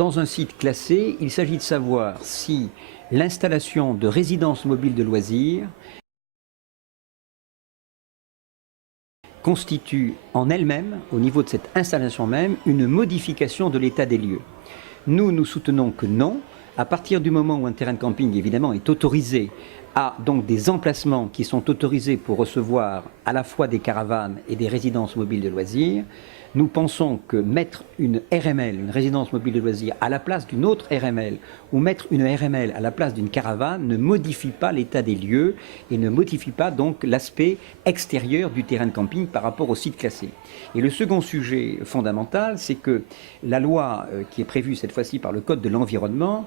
dans un site classé, il s'agit de savoir si l'installation de résidences mobiles de loisirs constitue en elle-même, au niveau de cette installation même, une modification de l'état des lieux. Nous soutenons que non, à partir du moment où un terrain de camping, évidemment, est autorisé à donc des emplacements qui sont autorisés pour recevoir à la fois des caravanes et des résidences mobiles de loisirs, nous pensons que mettre une RML, une résidence mobile de loisirs, à la place d'une autre RML ou mettre une RML à la place d'une caravane ne modifie pas l'état des lieux et ne modifie pas donc l'aspect extérieur du terrain de camping par rapport au site classé. Et le second sujet fondamental, c'est que la loi qui est prévue cette fois-ci par le Code de l'environnement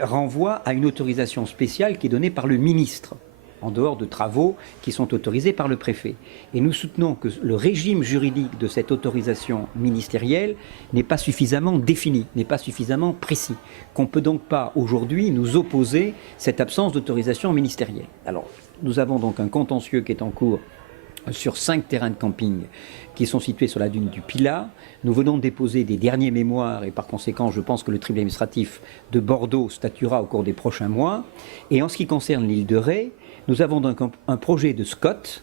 renvoie à une autorisation spéciale qui est donnée par le ministre, en dehors de travaux qui sont autorisés par le préfet. Et nous soutenons que le régime juridique de cette autorisation ministérielle n'est pas suffisamment défini, n'est pas suffisamment précis, qu'on ne peut donc pas aujourd'hui nous opposer cette absence d'autorisation ministérielle. Alors, nous avons donc un contentieux qui est en cours sur 5 terrains de camping qui sont situés sur la dune du Pilat. Nous venons de déposer des derniers mémoires et par conséquent, je pense que le tribunal administratif de Bordeaux statuera au cours des prochains mois. Et en ce qui concerne l'île de Ré, nous avons donc un projet de SCOT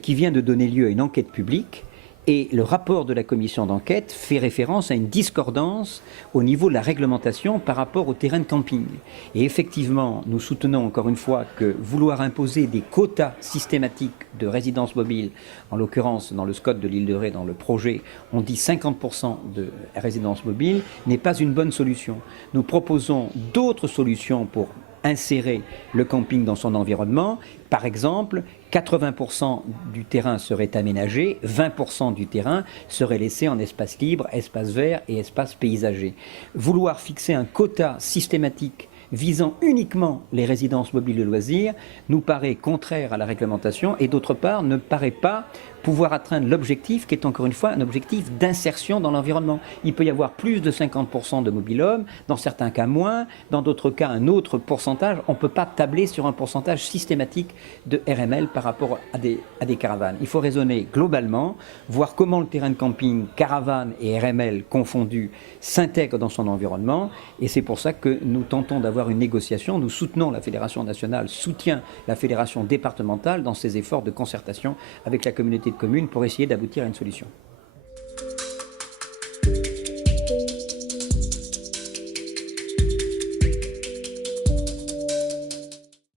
qui vient de donner lieu à une enquête publique et le rapport de la commission d'enquête fait référence à une discordance au niveau de la réglementation par rapport au terrain de camping. Et effectivement, nous soutenons encore une fois que vouloir imposer des quotas systématiques de résidences mobiles, en l'occurrence dans le SCOT de l'île de Ré, dans le projet, on dit 50% de résidences mobiles, n'est pas une bonne solution. Nous proposons d'autres solutions pour insérer le camping dans son environnement. Par exemple, 80% du terrain serait aménagé, 20% du terrain serait laissé en espace libre, espace vert et espace paysager. Vouloir fixer un quota systématique visant uniquement les résidences mobiles de loisirs nous paraît contraire à la réglementation et d'autre part ne paraît pas pouvoir atteindre l'objectif qui est encore une fois un objectif d'insertion dans l'environnement. Il peut y avoir plus de 50% de mobil-hommes, dans certains cas moins, dans d'autres cas un autre pourcentage. On ne peut pas tabler sur un pourcentage systématique de RML par rapport à des caravanes. Il faut raisonner globalement, voir comment le terrain de camping, caravane et RML confondus s'intègrent dans son environnement et c'est pour ça que nous tentons d'avoir une négociation. Nous soutenons la Fédération nationale, soutient la Fédération départementale dans ses efforts de concertation avec la communauté de communes pour essayer d'aboutir à une solution.